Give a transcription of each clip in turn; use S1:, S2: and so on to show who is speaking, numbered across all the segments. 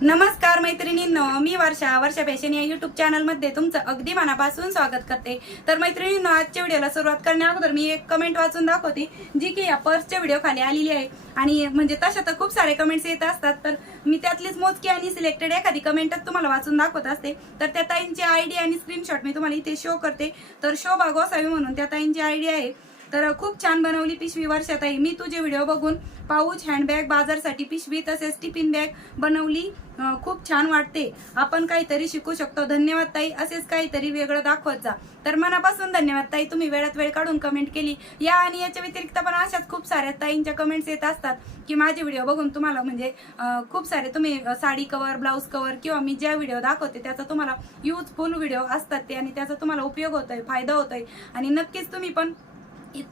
S1: नमस्कार मैत्रिणींनो मी वर्षा वर्षा फॅशन या युट्यूब चॅनलमध्ये तुमचं अगदी मनापासून स्वागत करते. तर मैत्रिणींनो आजच्या व्हिडिओला सुरुवात करण्या अगोदर मी एक कमेंट वाचून दाखवते जी की या पर्सच्या व्हिडिओ खाली आलेली आहे. आणि म्हणजे तशा तर खूप सारे कमेंट्स येत असतात तर मी त्यातलीच मोजकी आणि सिलेक्टेड एखादी कमेंटच तुम्हाला वाचून दाखवत असते. तर त्या ताईंची आयडी आणि स्क्रीनशॉट मी तुम्हाला इथे शो करते. तर शोभा गोसावी म्हणून त्या ताईंची आयडी आहे. तर खूप छान बनवली पिशवी वर्षाताई. मी तुझे व्हिडिओ बघून पाऊच हँडबॅग बाजारसाठी पिशवी तसेच टिफिन बॅग बनवली. खूप छान वाटते. आपण काहीतरी शिकू शकतो. धन्यवाद ताई. असेच काहीतरी वेगळं दाखवत जा. तर मनापासून धन्यवाद ताई. तुम्ही वेळात वेळ काढून कमेंट केली. या आणि याच्या व्यतिरिक्त पण अशाच खूप साऱ्या ताईंच्या कमेंट्स येत असतात की माझे व्हिडिओ बघून तुम्हाला म्हणजे खूप सारे तुम्ही साडी कवर ब्लाऊज कवर किंवा मी ज्या व्हिडिओ दाखवते त्याचा तुम्हाला युजफुल व्हिडिओ असतात ते आणि त्याचा तुम्हाला उपयोग होतोय फायदा होतोय. आणि नक्कीच तुम्ही पण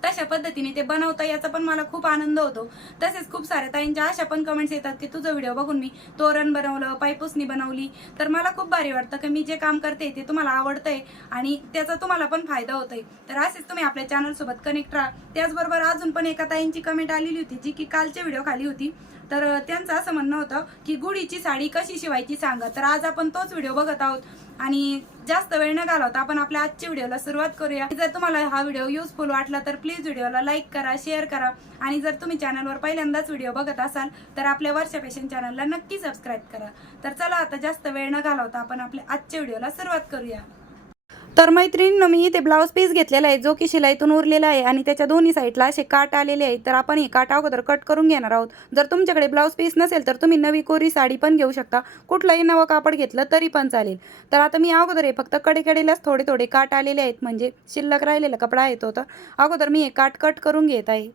S1: तशा पद्धतीने ते बनवता याचा पण मला खूप आनंद होतो. तसेच खूप साऱ्या ताईंच्या अशा पण कमेंट्स येतात की तुझं व्हिडिओ बघून मी तोरण बनवलं पायपुसणी बनवली. तर मला खूप भारी वाटतं की मी जे काम करते ते तुम्हाला आवडतंय आणि त्याचा तुम्हाला पण फायदा होतोय. तर असेच तुम्ही आपल्या चॅनल सोबत कनेक्ट राहा. त्याचबरोबर अजून पण एका ताईंची कमेंट आलेली होती जी की कालच्या व्हिडिओ खाली होती. तर त्यांचं असं म्हणणं होतं की गुढीची साडी कशी शिवायची सांगा. तर आज आपण तोच व्हिडिओ बघत आहोत आणि जास्त वेळ न घालवता आपण आपल्या आजच्या व्हिडिओला सुरुवात करूया. जर तुम्हाला हा व्हिडिओ युजफुल वाटला तर प्लीज व्हिडिओला लाईक करा शेअर करा. आणि जर तुम्ही चॅनलवर पहिल्यांदाच व्हिडिओ बघत असाल तर आपल्या वर्षा फॅशन चॅनलला नक्की सबस्क्राईब करा. तर चला आता जास्त वेळ न घालवता आपण आपल्या आजच्या व्हिडिओला सुरुवात करूया. तर मैत्रिणीनं मी इथे ब्लाऊज पीस घेतलेला आहे जो की शिलाईतून उरलेला आहे आणि त्याच्या दोन्ही साईडला असे काट आलेले आहेत. तर आपण हे काट अगोदर कट करून घेणार आहोत. जर तुमच्याकडे ब्लाऊज पीस नसेल तर तुम्ही नवी कोरी साडी पण घेऊ शकता. कुठलंही नवं कापड घेतलं तरी पण चालेल. तर आता मी अगोदर हे फक्त कडेकडेलाच थोडे थोडे काट आलेले आहेत. म्हणजे शिल्लक राहिलेला कपडा येतो तर. अगोदर मी हे काट कट करून घेत आहे.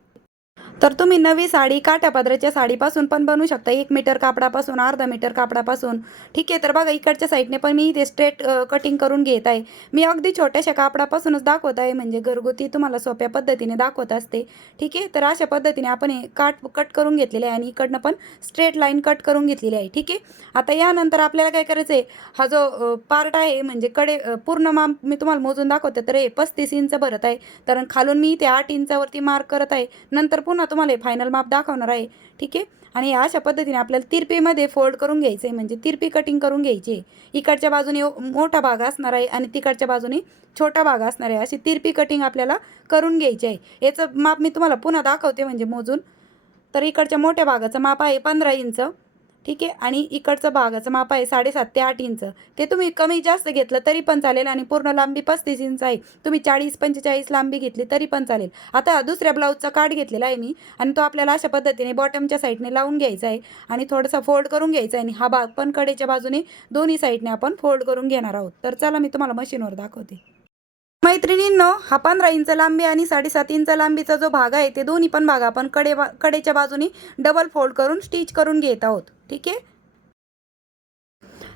S1: तर तुम्ही नवी साडी काट्या पदराच्या साडीपासून पण बनवू शकता. एक मीटर कापडापासून अर्धा मीटर कापडापासून. ठीक आहे तर बघा इकडच्या साईडने पण मी इथे स्ट्रेट कटिंग करून घेत आहे. मी अगदी छोट्याशा कापडापासूनच दाखवत आहे. म्हणजे घरगुती तुम्हाला सोप्या पद्धतीने दाखवत असते. ठीक आहे तर अशा पद्धतीने आपण हे काट कट करून घेतलेले आहे आणि इकडनं पण स्ट्रेट लाईन कट करून घेतलेली आहे. ठीक आहे आता यानंतर आपल्याला काय करायचं आहे हा जो पार्ट आहे म्हणजे कडे पूर्ण माप मी तुम्हाला मोजून दाखवते. तर हे पस्तीस इंच भरत आहे. कारण खालून मी ते आठ इंचावरती मार्क करत आहे. नंतर पुन्हा तुम्हाला फायनल माप दाखवणार आहे. ठीक आहे? आणि अशा पद्धतीने आपल्याला तिरपीमध्ये फोल्ड करून घ्यायचं आहे. म्हणजे तिरपी कटिंग करून घ्यायची आहे. इकडच्या बाजूने मोठा भाग असणार आहे आणि तिकडच्या बाजूने छोटा भाग असणार आहे. अशी तिरपी कटिंग आपल्याला करून घ्यायची आहे. याचं माप मी तुम्हाला पुन्हा दाखवते म्हणजे मोजून. तर इकडच्या मोठ्या भागाचं माप आहे पंधरा इंच. ठीक आहे? आणि इकडचं भागाचं माप आहे साडेसात ते आठ इंच. ते तुम्ही कमी जास्त घेतलं तरी पण चालेल आणि पूर्ण लांबी पस्तीस इंच आहे. तुम्ही चाळीस पंचेचाळीस लांबी घेतली तरी पण चालेल. आता दुसऱ्या ब्लाऊजचा काठ घेतलेला आहे मी आणि तो आपल्याला अशा पद्धतीने बॉटमच्या साईडने लावून घ्यायचा आहे आणि थोडासा फोल्ड करून घ्यायचा आहे आणि हा भाग पण कडेच्या बाजूने दोन्ही साईडने आपण फोल्ड करून घेणार आहोत. तर चला मी तुम्हाला मशीनवर दाखवते. मैत्रिणींनो हा पंधरा इंच लांबी आणि साडेसात इंच लांबीचा जो भाग आहे ते दोन्ही पण भाग आपण कडे कडेच्या बाजूने डबल फोल्ड करून स्टिच करून घेत आहोत. ठीक आहे?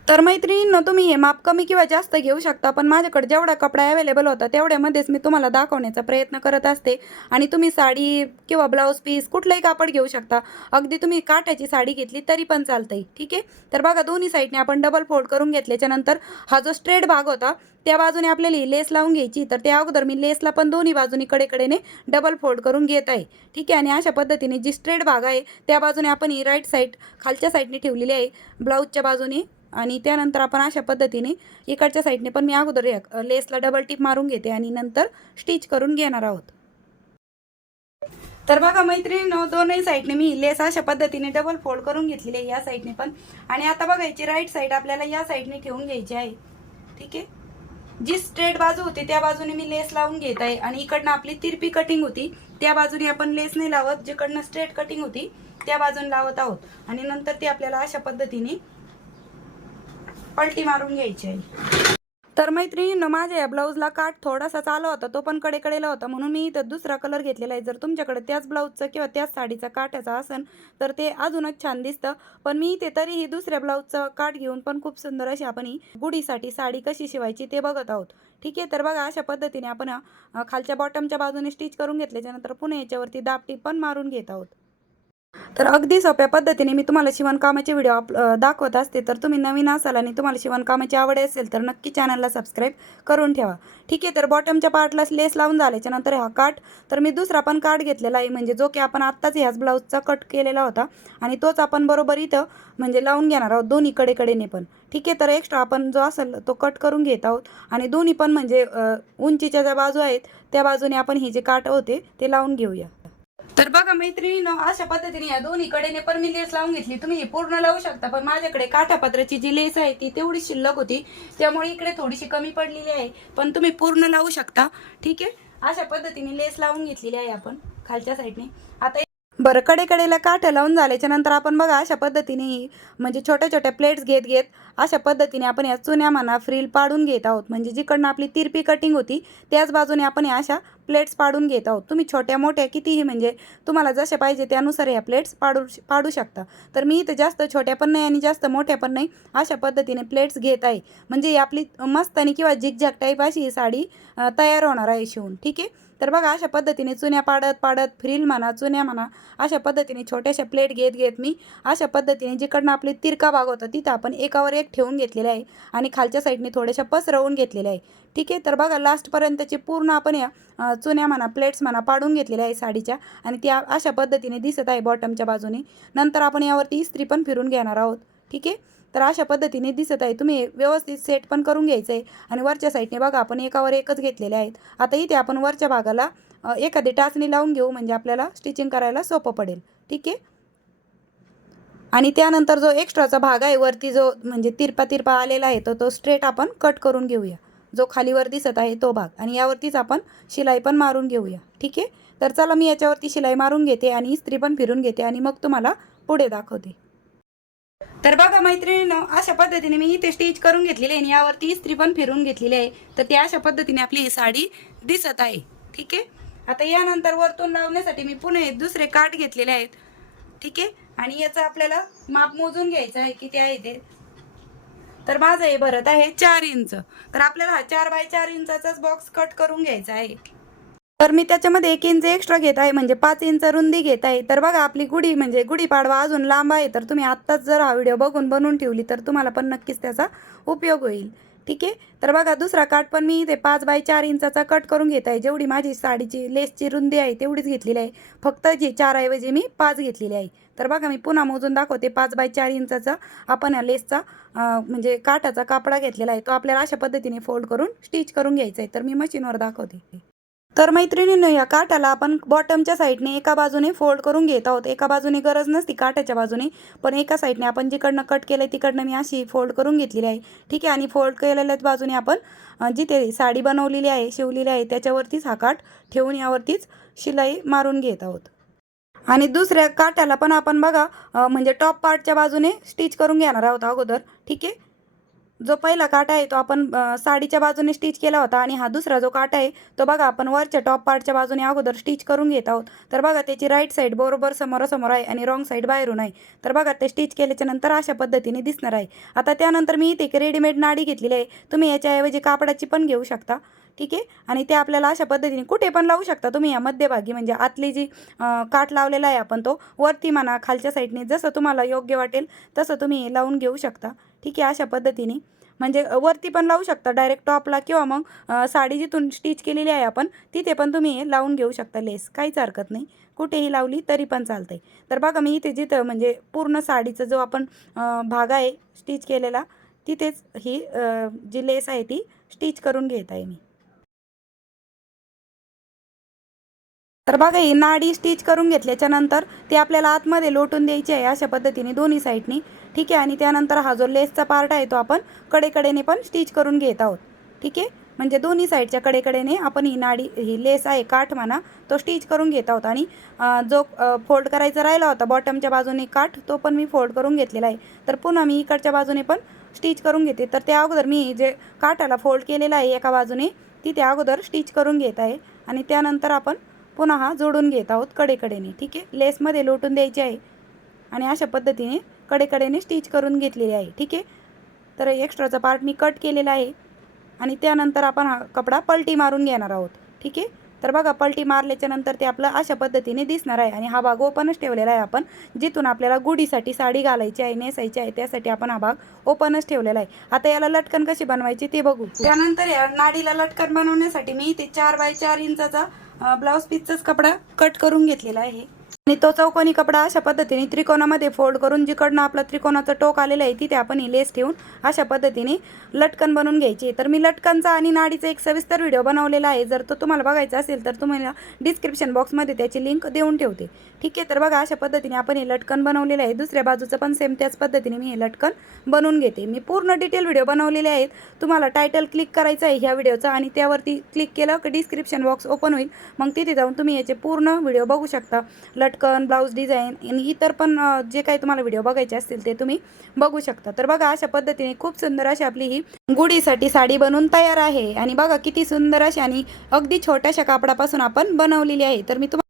S1: तर मैत्रिणींनो तुम्ही हे माप कमी किंवा जास्त घेऊ शकता पण माझ्याकडे जेवढा कपडा अवेलेबल होता तेवढ्यामध्येच मी तुम्हाला दाखवण्याचा प्रयत्न करत असते. आणि तुम्ही साडी किंवा ब्लाऊज पीस कुठलंही कापड घेऊ शकता. अगदी तुम्ही काठ्याची साडी घेतली तरी पण चालतंय ठीक आहे? तर बघा दोन्ही साईडने आपण डबल फोल्ड करून घेतल्याच्या नंतर हा जो स्ट्रेट भाग होता त्या बाजूने आपल्याला ही लेस लावून घ्यायची. तर त्या अगोदर मी लेसला पण दोन्ही बाजूनी कडेकडेने डबल फोल्ड करून घेत आहे ठीक आहे? आणि अशा पद्धतीने जी स्ट्रेट भाग आहे त्या बाजूने आपण ही राईट साईड खालच्या साईडने ठेवलेली आहे ब्लाऊजच्या बाजूने. आणि त्यानंतर आपण अशा पद्धतीने इकडच्या साईडने पण मी अगोदर लेसला डबल टिप मारून घेते आणि नंतर स्टिच करून घेणार आहोत. तर बघा मैत्रिणीनं दोनही साईडने मी लेस अशा पद्धतीने डबल फोल्ड करून घेतलेली आहे या साईडने पण. आणि आता बघायची राईट साईड आपल्याला या साईडने ठेवून घ्यायची आहे. ठीक आहे? जी स्ट्रेट बाजू होती त्या बाजूने मी लेस लावून घेत आहे. आणि इकडनं आपली तिरपी कटिंग होती त्या बाजूने आपण लेस नाही लावत. जिकडनं स्ट्रेट कटिंग होती त्या बाजूने लावत आहोत. आणि नंतर ती आपल्याला अशा पद्धतीने पलटी मारून घ्यायची आहे तर मैत्रिणीनं माझ्या या ब्लाऊजला काठ थोडासा आला होता तो पण कडेकडेला होता. म्हणून मी इथं दुसरा कलर घेतलेला आहे. जर तुमच्याकडे त्याच ब्लाऊजचा किंवा त्याच साडीचा काठाचा असेल तर ते अजूनच छान दिसतं. पण मी इथे तरीही दुसऱ्या ब्लाऊजचं काठ घेऊन पण खूप सुंदर अशी आपण ही गुढीसाठी साडी कशी शिवायची ते बघत आहोत. ठीक आहे तर बघा अशा पद्धतीने आपण खालच्या बॉटमच्या बाजूने स्टिच करून घेतल्याच्यानंतर पुन्हा याच्यावरती दापटी पण मारून घेत आहोत. तर अगदी सोप्या पद्धतीने मी तुम्हाला शिवणकामाचे व्हिडिओ आप दाखवत असते. तर तुम्ही नवीन असाल आणि तुम्हाला शिवणकामाची आवड असेल तर नक्की चॅनलला सबस्क्राईब करून ठेवा. ठीक आहे तर बॉटमच्या पार्टला लेस लावून झाल्याच्यानंतर हा काठ तर मी दुसरा पण काठ घेतलेला आहे म्हणजे जो की आपण आत्ताच ह्याच ब्लाऊजचा कट केलेला होता आणि तोच आपण बरोबर इथं म्हणजे लावून घेणार आहोत दोन्ही कडेकडेने पण. ठीक आहे तर एक्स्ट्रा आपण जो असेल तो कट करून घेत आहोत आणि दोन्ही पण म्हणजे उंचीच्या ज्या बाजू आहेत त्या बाजूने आपण ही जे काठ होते ते लावून घेऊया. तर बघा मैत्रिणीनं अशा पद्धतीने या दोन्ही कडेने पण मी लेस लावून घेतली. तुम्ही ही पूर्ण लावू शकता पण माझ्याकडे काठापत्राची जी लेस आहे ती तेवढी शिल्लक होती. त्यामुळे इकडे थोडीशी कमी पडलेली आहे पण तुम्ही पूर्ण लावू शकता. ठीक आहे? अशा पद्धतीने लेस लावून घेतलेली आहे आपण खालच्या साईडने. आता बरं कडेकडेला काठ्या लावून झाल्याच्यानंतर आपण बघा अशा पद्धतीने म्हणजे छोट्या छोट्या प्लेट्स घेत घेत अशा पद्धतीने आपण या चुन्या म्हणा फ्रील पाडून घेत आहोत. म्हणजे जिकडनं आपली तिरपी कटिंग होती त्याच बाजूने आपण या अशा प्लेट्स पाडून घेत आहोत. तुम्ही छोट्या मोठ्या कितीही म्हणजे तुम्हाला जसे पाहिजे त्यानुसार या प्लेट्स पाडू पाडू शकता. तर मी इथे जास्त छोट्या पण नाही आणि जास्त मोठ्या पण नाही अशा पद्धतीने प्लेट्स घेत आहे. म्हणजे ही आपली मस्तानी किंवा झिकझॅक टाईप अशी ही साडी तयार होणार आहे शिवून. ठीक आहे? तर बघा अशा पद्धतीने चुन्या पाडत पाडत फ्रील म्हणा चुन्या म्हणा अशा पद्धतीने छोट्याशा प्लेट घेत घेत मी अशा पद्धतीने जिकडनं आपली तिरका भाग होता तिथं आपण एकावर एक ठेवून घेतलेला आहे आणि खालच्या साईडने थोड्याशा पसरवून घेतलेल्या आहे. ठीक आहे? तर बघा लास्टपर्यंतची पूर्ण आपण या चुन्या म्हणा प्लेट्स म्हणा पाडून घेतलेल्या आहे साडीच्या आणि त्या अशा पद्धतीने दिसत आहे बॉटमच्या बाजूने. नंतर आपण यावरती इस्त्री पण फिरून घेणार आहोत. ठीक आहे? तर अशा पद्धतीने दिसत आहे. तुम्ही व्यवस्थित सेट पण करून घ्यायचं आहे आणि वरच्या साईडने बघा आपण एकावर एकच घेतलेले आहेत. आता इथे आपण वरच्या भागाला एखादी टाचणी लावून घेऊ म्हणजे आपल्याला स्टिचिंग करायला सोपं पडेल. ठीक आहे? आणि त्यानंतर जो एक्स्ट्राचा भाग आहे वरती जो म्हणजे तिरपा तिरपा आलेला आहे तो तो स्ट्रेट आपण कट करून घेऊया. जो खालीवर दिसत आहे तो भाग. आणि यावरतीच आपण शिलाई पण मारून घेऊया. ठीक आहे? तर चला मी याच्यावरती शिलाई मारून घेते आणि इस्त्री पण फिरून घेते आणि मग तुम्हाला पुढे दाखवते. तर बघा मैत्रिणीनं अशा पद्धतीने मी इथे स्टिच करून घेतलेली आहे आणि यावरती इस्त्री पण फिरून घेतलेली आहे. तर ती अशा पद्धतीने आपली ही साडी दिसत आहे. ठीक आहे? आता यानंतर वरतून लावण्यासाठी मी पुणे दुसरे काठ घेतलेले आहेत. ठीक आहे? आणि याचं आपल्याला माप मोजून घ्यायचं आहे किती आहे ते. तर माझं हे भरत आहे चार इंच. तर आपल्याला हा चार बाय चार इंचाचाच बॉक्स कट करून घ्यायचा आहे. तर मी त्याच्यामध्ये एक इंच एक्स्ट्रा घेत आहे म्हणजे पाच इंच रुंदी घेत आहे. तर बघा आपली गुढी म्हणजे गुढीपाडवा अजून लांब आहे. तर तुम्ही आत्ताच जर हा व्हिडिओ बघून बनवून ठेवली तर तुम्हाला पण नक्कीच त्याचा उपयोग होईल. ठीक आहे? तर बघा दुसरा काठ पण मी ते पाच बाय चार इंचाचा कट करून घेत आहे. जेवढी माझी साडीची लेसची रुंदी आहे तेवढीच घेतलेली आहे. फक्त जी चारऐवजी मी पाच घेतलेली आहे. तर बघा मी पुन्हा मोजून दाखवते. पाच बाय चार इंचाचा आपण या लेसचा म्हणजे काठाचा कापडा घेतलेला आहे. तो आपल्याला अशा पद्धतीने फोल्ड करून स्टिच करून घ्यायचा आहे. तर मी मशीनवर दाखवते. तर मैत्रिणीनं या काठाला आपण बॉटमच्या साईडने एका बाजूने फोल्ड करून घेत आहोत. एका बाजूने गरज नसती काठाच्या बाजूने पण एका साईडने आपण जिकडनं कट केलं तिकडनं मी अशी फोल्ड करून घेतलेली आहे. ठीक आहे? आणि फोल्ड केलेल्याच बाजूने आपण जिथे साडी बनवलेली आहे शिवलेली आहे त्याच्यावरतीच हा काठ ठेवून यावरतीच शिलाई मारून घेत आहोत. आणि दुसऱ्या काठ्याला पण आपण बघा म्हणजे टॉप पार्टच्या बाजूने स्टिच करून घेणार आहोत अगोदर. ठीक आहे? जो पहिला काटा आहे तो आपण साडीच्या बाजूने स्टिच केला होता आणि हा दुसरा जो काटा आहे तो बघा आपण वरच्या टॉप पार्टच्या बाजूने अगोदर स्टिच करून घेत आहोत. तर बघा त्याची राईट साईड बरोबर समोरासमोर आहे आणि रॉंग साईड बाहेरून आहे. तर बघा ते स्टिच केल्याच्यानंतर अशा पद्धतीने दिसणार आहे. आता त्यानंतर मी इथे एक रेडीमेड नाडी घेतलेली आहे. तुम्ही याच्याऐवजी कापडाची पण घेऊ शकता. ठीक आहे? आणि ते आपल्याला अशा पद्धतीने कुठे पण लावू शकता तुम्ही या मध्यभागी. म्हणजे आतली जी काठ लावलेला आहे आपण तो वरती म्हणा खालच्या साईडने जसं तुम्हाला योग्य वाटेल तसं तुम्ही लावून घेऊ शकता. ठीक आहे अशा पद्धतीने. म्हणजे वरती पण लावू शकता डायरेक्ट टॉपला किंवा मग साडी जिथून स्टिच केलेली आहे आपण तिथे पण तुम्ही लावून घेऊ शकता लेस काहीच हरकत नाही. कुठेही लावली तरी पण चालते तर बघा मी इथे जिथं म्हणजे पूर्ण साडीचा जो आपण भाग आहे स्टिच केलेला तिथेच ही जी लेस आहे ती स्टिच करून घेत आहे मी. तर बघा ही नाडी स्टिच करून घेतल्याच्यानंतर ते आपल्याला आतमध्ये लोटून द्यायची आहे अशा पद्धतीने दोन्ही साईडनी ठीक आहे? आणि त्यानंतर हा जो लेसचा पार्ट आहे तो आपण कडेकडेने पण स्टिच करून घेत आहोत. ठीक आहे? म्हणजे दोन्ही साईडच्या कडेकडेने आपण ही नाडी ही लेस आहे काठ म्हणा तो स्टिच करून घेत आहोत. आणि जो फोल्ड करायचा राहिला होता बॉटमच्या बाजूने काठ तो पण मी फोल्ड करून घेतलेला आहे. तर पुन्हा मी इकडच्या बाजूने पण स्टिच करून घेते. तर त्या अगोदर मी जे काठाला फोल्ड केलेला आहे एका बाजूने ती त्या अगोदर स्टिच करून घेत आहे. आणि त्यानंतर आपण पुन्हा हा जोडून घेत आहोत कडेकडेने ठीक आहे? लेसमध्ये लोटून द्यायची आहे. आणि अशा पद्धतीने कडेकडेने स्टिच करून घेतलेली आहे ठीक आहे? तर एक्स्ट्राचा पार्ट मी कट केलेला आहे. आणि त्यानंतर आपण हा कपडा पलटी मारून घेणार आहोत ठीक आहे? तर बघा पलटी मारल्याच्या नंतर ते आपलं अशा पद्धतीने दिसणार आहे. आणि हा भाग ओपनच ठेवलेला आहे आपण जिथून आपल्याला गुढीसाठी साडी घालायची आहे नेसायची आहे त्यासाठी आपण हा भाग ओपनच ठेवलेला आहे. आता याला लटकन कशी बनवायची ते बघू. त्यानंतर या नाडीला लटकन बनवण्यासाठी मी ते चार बाय चार इंचाचा ब्लाऊज पीसचाच कपडा कट करून घेतलेला आहे. आणि तो चौकोनी कपडा अशा पद्धतीने त्रिकोणामध्ये फोल्ड करून जिकडनं आपला त्रिकोणाचं टोक आलेलं आहे तिथे आपण ही लेस ठेवून अशा पद्धतीने लटकन बनवून घ्यायची तर मी लटकनचा आणि नाडीचा एक सविस्तर व्हिडिओ बनवलेला आहे. जर तो तुम्हाला बघायचा असेल तर तुम्हाला डिस्क्रिप्शन बॉक्समध्ये त्याची लिंक देऊन ठेवते. ठीक आहे तर बघा अशा पद्धतीने आपण हे लटकन बनवलेलं आहे. दुसऱ्या बाजूचं पण सेम त्याच पद्धतीने मी हे लटकन बनवून घेते. मी पूर्ण डिटेल व्हिडिओ बनवलेले आहेत. तुम्हाला टायटल क्लिक करायचं आहे ह्या व्हिडिओचा आणि त्यावरती क्लिक केलं की डिस्क्रिप्शन बॉक्स ओपन होईल. मग तिथे जाऊन तुम्ही याचे पूर्ण व्हिडिओ बघू शकता. लट पटकन ब्लाऊज डिझाईन आणि इतर पण जे काही तुम्हाला व्हिडिओ बघायचे असतील ते तुम्ही बघू शकता. तर बघा अशा पद्धतीने खूप सुंदर अशी आपली ही गुढीसाठी साडी बनवून तयार आहे. आणि बघा किती सुंदर अशी आणि अगदी छोट्याशा कापडापासून आपण बनवलेली आहे. तर मी तुम्हाला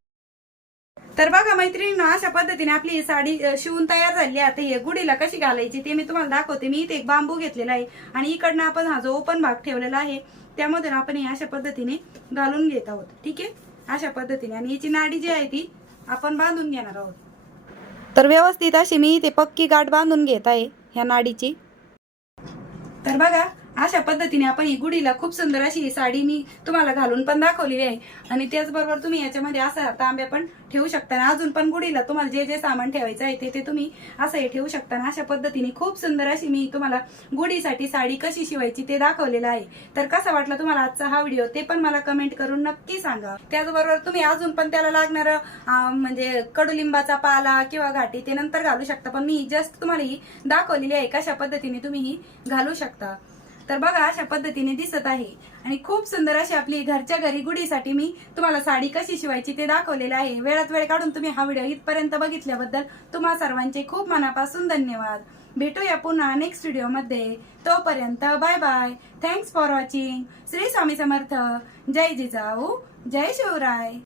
S1: तर बघा मैत्रिणींनो अशा पद्धतीने आपली ही साडी शिवून तयार झाली आहे. आता हे गुढीला कशी घालायची ते मी तुम्हाला दाखवते. मी इथे एक बांबू घेतलेला आहे आणि इकडनं आपण हा जो ओपन भाग ठेवलेला आहे त्यामधून आपण हे अशा पद्धतीने घालून घेत आहोत. ठीक आहे? अशा पद्धतीने. आणि याची नाडी जी आहे ती आपण बांधून घेणार आहोत. तर व्यवस्थित अशी मी इथे पक्की गाठ बांधून घेत आहे ह्या नाडीची. तर बघा अशा पद्धतीने आपण ही गुढीला खूप सुंदर अशी ही साडी मी तुम्हाला घालून पण दाखवलेली आहे. आणि त्याचबरोबर तुम्ही याच्यामध्ये असा तांब्या पण ठेवू शकता. ना अजून पण गुढीला तुम्हाला जे जे सामान ठेवायचं आहे ते ते तुम्ही असं हे ठेवू शकता. ना अशा पद्धतीने खूप सुंदर अशी मी तुम्हाला गुढीसाठी साडी कशी शिवायची ते दाखवलेलं आहे. तर कसा वाटला तुम्हाला आजचा हा व्हिडिओ ते पण मला कमेंट करून नक्की सांगा. त्याचबरोबर तुम्ही अजून पण त्याला लागणारं म्हणजे कडुलिंबाचा पाला किंवा घाटी ते नंतर घालू शकता. पण मी जस्ट तुम्हाला ही दाखवलेली आहे कशा पद्धतीने तुम्ही ही घालू शकता. तर बघा अशा पद्धतीने दिसत आहे. आणि खूप सुंदर अशी आपली घरच्या घरी गुढीसाठी मी तुम्हाला साडी कशी शिवायची ते दाखवलेलं आहे. वेळात वेळ काढून तुम्ही हा व्हिडिओ इथपर्यंत बघितल्याबद्दल तुम्हा सर्वांचे खूप मनापासून धन्यवाद. भेटूया पुन्हा नेक्स्ट व्हिडिओमध्ये तोपर्यंत bye bye thanks for watching Shri Swami Samarth. जय जिजाऊ. जय शिवराय.